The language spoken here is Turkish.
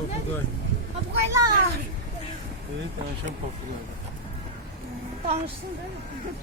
Papagay. Papagay lang. Evet, yani siyang papagay. Tanışsın değil mi?